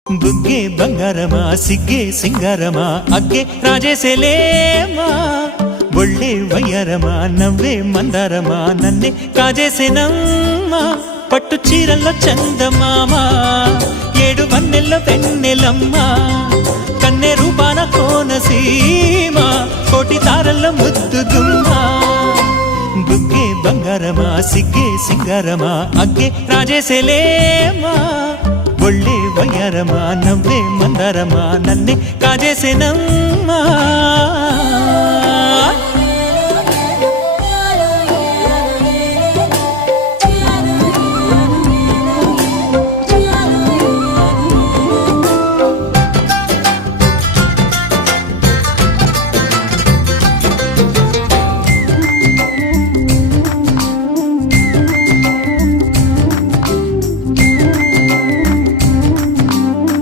బుగ్గే బంగారమా సిగ్గే సింగారమా అగ్గే రాజేసేలేమా ఒళ్ళే వయ్యారమా నవ్వే మందారమా నన్నే కాజేసేనమ్మా పట్టు చీరల్లో చందమామా ఏడు వన్నెల్లో వెన్నెలమ్మా కన్నె రూపాన కోనసీమా కోటి తారల్లో ముద్దుగుమ్మా బుగ్గే బంగారమా సిగ్గే సింగారమా అగ్గే రాజేసేలేమా ఒళ్ళే వయ్యారమా నవ్వే మందారమా నన్నే కాజేసేనమ్మా